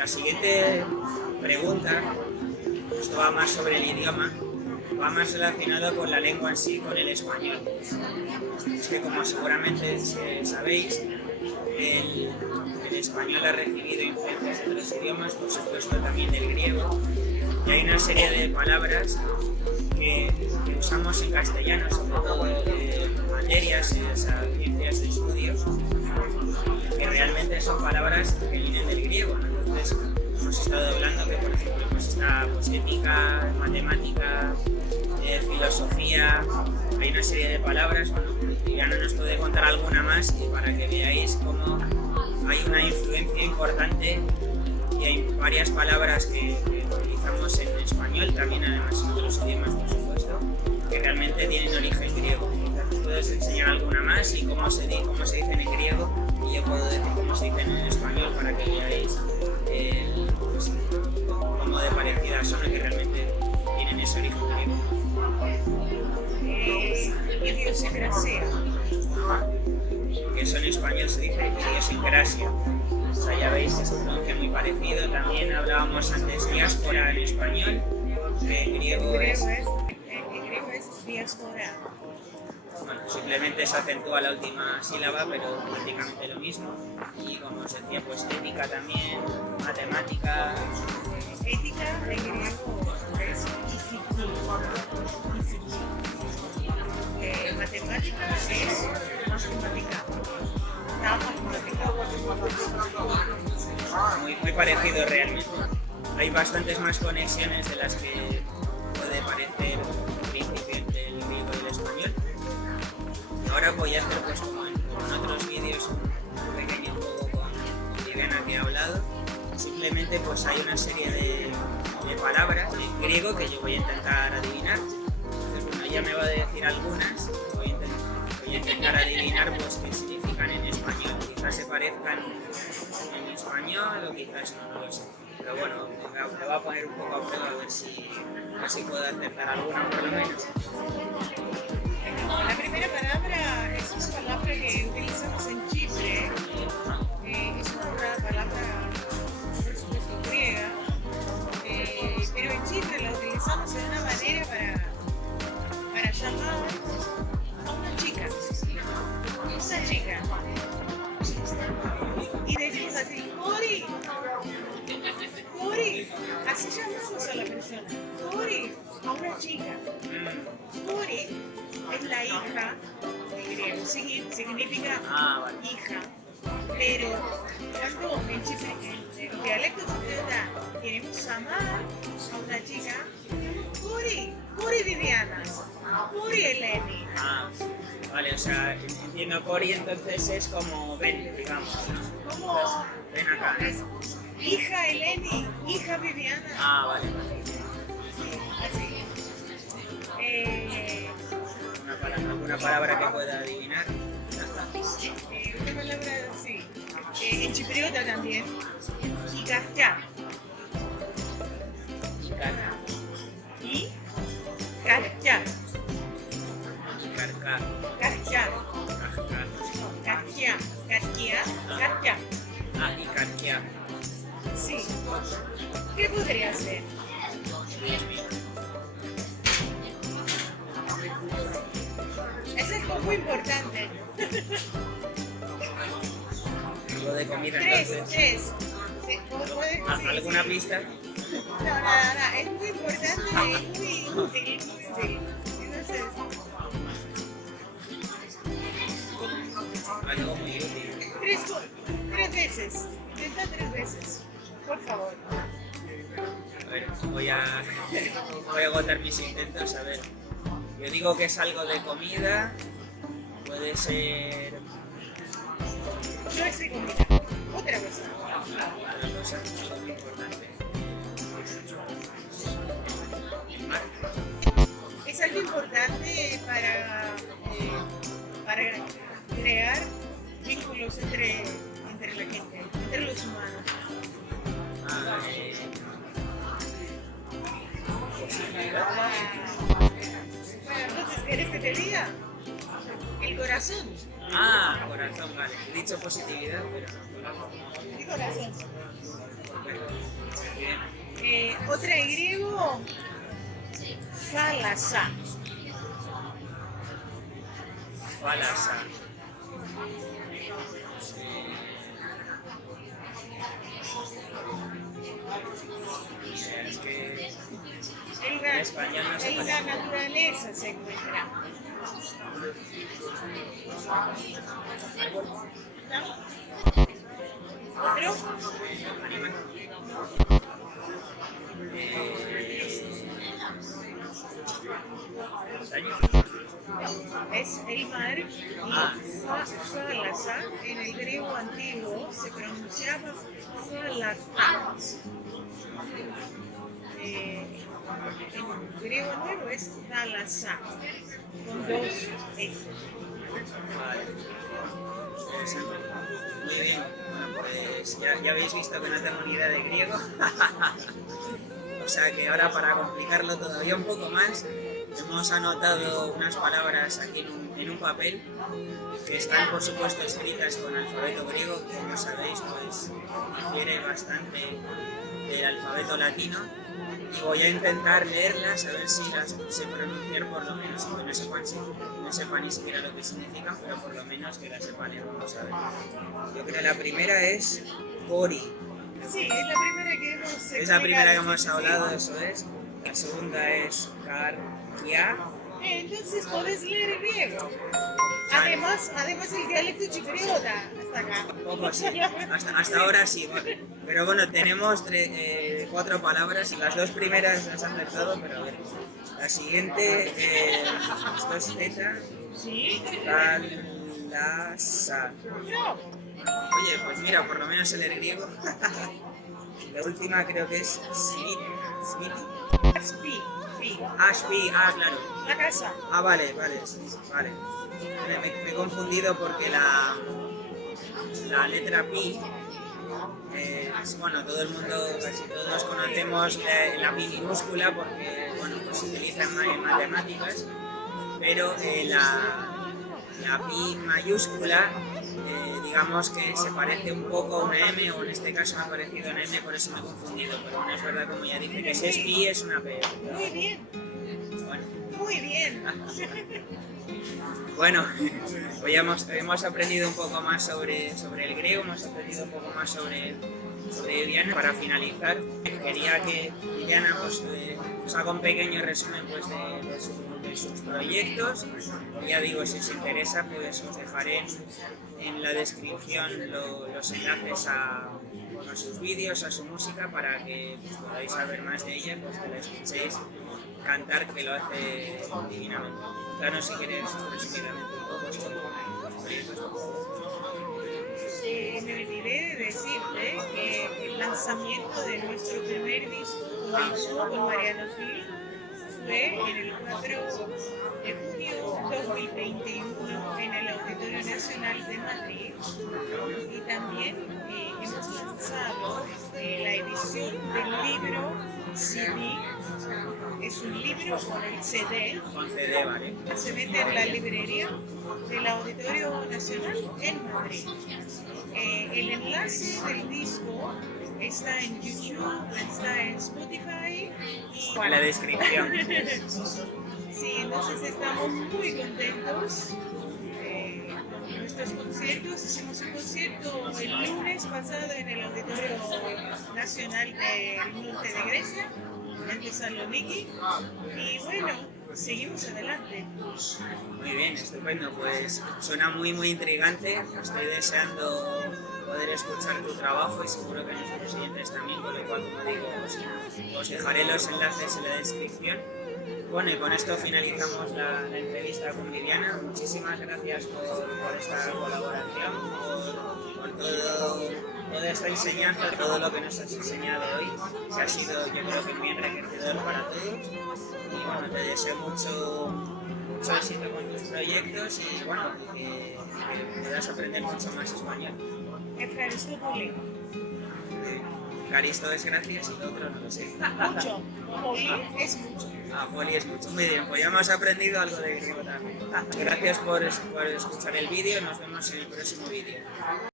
La siguiente pregunta, esto va más sobre el idioma, va más relacionado con la lengua en sí, con el español. Es que como seguramente sabéis, el español ha recibido influencias de otros idiomas, por supuesto también del griego, y hay una serie de palabras que usamos en castellano, sobre todo en materias, en esas ciencias de estudios, que realmente son palabras que vienen del griego, ¿no? Entonces hemos estado hablando que, por ejemplo, pues está ética, matemática, filosofía, hay una serie de palabras, bueno, ya no nos puede contar alguna más y para que veáis cómo hay una influencia importante y hay varias palabras que utilizamos en español, también además en otros idiomas, por supuesto, que realmente tienen origen griego. Quizás puedes enseñar alguna más y cómo se dicen en griego, y yo puedo decir cómo se dicen en español para que veáis pues, cómo de parecidas son y que realmente tienen ese origen griego. Idiosincrasia. Que eso en español se dice idiosincrasia. O sea, ya veis que se pronuncia muy parecido. También hablábamos antes diáspora en español, que en griego es diáspora. Bueno, simplemente se acentúa la última sílaba, pero prácticamente lo mismo. Y como os decía, pues ética también, matemática. Ética en griego es ηθική. Matemática es matemática. Muy parecido realmente. Hay bastantes más conexiones de las que puede parecer al principio entre el griego y el español. Ahora voy a hacer, pues como en otros vídeos, un pequeño juego con Viviana que ha hablado. Simplemente pues hay una serie de palabras en griego que yo voy a intentar adivinar. Entonces bueno, ella me va a decir algunas, voy a intentar adivinar pues qué significan en español. Quizás se parezcan en español o quizás no lo sé. Pero bueno, me va a poner un poco a prueba a ver si puedo acertar alguna por lo menos. La primera palabra es una palabra que utilizamos en Chipre. Es una palabra, por supuesto, griega, pero en Chipre la utilizamos de una manera para llamar a una chica. Una chica. Y decimos así, Cori. Cori. Así llamamos a la persona. Cori. A una chica. Cori es la hija de griego. Significa hija. Pero cuando en Chipre, en el dialecto chipriota, queremos llamar a una chica, Cori Viviana, Cori Eleni. Vale, o sea, entiendo Cori, entonces es como ven, digamos, ¿no? Como ven acá. es hija Eleni, hija Viviana. Vale. Así. ¿Alguna palabra que pueda adivinar? Una palabra, sí. En chipriota también. Ikarcha. Ikarcha. Karkia. Ikarkia. Sí. ¿Qué podría ser? Eso es muy importante. Algo de comida, Tres. entonces. Sí, ¿Alguna pista? No, nada. Es muy importante y es muy útil. Sí. Entonces, Algo muy útil. tres veces. Intenta 3 veces. Por favor. A ver, voy a agotar mis intentos. A ver, yo digo que es algo de comida. Puede ser No es de comida. Otra cosa. otra cosa, algo muy importante. Es algo importante para crear vínculos entre la gente, entre los humanos. Bueno, entonces, ¿quieres que te diga? El corazón. Corazón, vale. He dicho positividad, pero no. El corazón. Otra en griego, falasa. Falasa. Es que en español no se En la naturaleza se encuentra. ¿No? ¿Otro? Animal. Es el mar y falasa en el griego antiguo se pronunciaba falata. En griego nuevo es thalassa con dos E. Vale. Interesante. Muy bien. Bueno, pues ya habéis visto que no tengo ni idea de griego. O sea que ahora, para complicarlo todavía un poco más, hemos anotado unas palabras aquí en un papel que están, por supuesto, escritas con alfabeto griego, que, como sabéis, pues difiere bastante del alfabeto latino. Y voy a intentar leerlas, a ver si las sé pronunciar, por lo menos, aunque no sepan ni siquiera lo que significan, pero por lo menos que las sepan leer. Vamos a ver. Yo creo que la primera es Pori. Sí, es la primera que hemos Es la primera que hemos sí. hablado, eso es. La segunda es Karkia. Entonces podés leer griego. Además el dialecto chipriota hasta acá. Poco sí. Hasta ahora sí. Bueno. Pero bueno, tenemos 4 palabras. Las 2 primeras las han acertado, pero a ver. La siguiente, esto es Z. Sí. Thalassa. Oye, pues mira, por lo menos el griego. La última creo que es Smith. Ashby, claro. La casa. Vale. Me he confundido porque la letra Pi, bueno, todo el mundo, casi todos conocemos la Pi minúscula porque, bueno, pues se utiliza en matemáticas, pero la Pi mayúscula, digamos que se parece un poco a una M, o en este caso me ha parecido una M, por eso me he confundido, pero bueno, es verdad, como ya dice, que si es Pi es una P. Muy bien. Bueno. Muy bien. Bueno, hoy hemos aprendido un poco más sobre el griego, hemos aprendido un poco más sobre Viviana. Para finalizar, quería que Viviana pues, os haga un pequeño resumen pues, de sus proyectos. Ya digo, si os interesa, pues os dejaré en la descripción los enlaces a sus vídeos, a su música, para que pues, podáis saber más de ella, pues que la escuchéis cantar, que lo hace divinamente. Claro, si quieres resumidamente un poco sobre los proyectos. Me olvidé de decirte que el lanzamiento de nuestro primer disco con Mariano Gil fue en el 4 de junio de 2021 en el Auditorio Nacional de Madrid, y también hemos lanzado la edición del libro CD. Es un libro con el CD. Con CD, vale. Se vende en la librería del Auditorio Nacional en Madrid. El enlace del disco está en YouTube, está en Spotify y en la descripción. Sí, entonces estamos muy contentos con nuestros conciertos. Hicimos un concierto el lunes pasado en el Auditorio Nacional del Norte de Grecia, en Thessaloniki, y bueno, seguimos adelante. Muy bien, estupendo, pues suena muy intrigante. Estoy deseando poder escuchar tu trabajo y seguro que nuestros oyentes también, con lo cual, como digo, os dejaré los enlaces en la descripción. Bueno, y con esto finalizamos la entrevista con Viviana. Muchísimas gracias por esta colaboración, por toda esta enseñanza, todo lo que nos has enseñado hoy, que ha sido, yo creo que muy enriquecedor para todos. Y bueno, te deseo mucho éxito con tus proyectos y bueno, que puedas aprender mucho más español. Ευχαριστώ πολύ. Caristo es gracias y lo otro no lo sé. Mucho. Poli es mucho. Poli es mucho. Muy bien, pues ya hemos aprendido algo de griego también. Gracias por escuchar el vídeo, nos vemos en el próximo vídeo.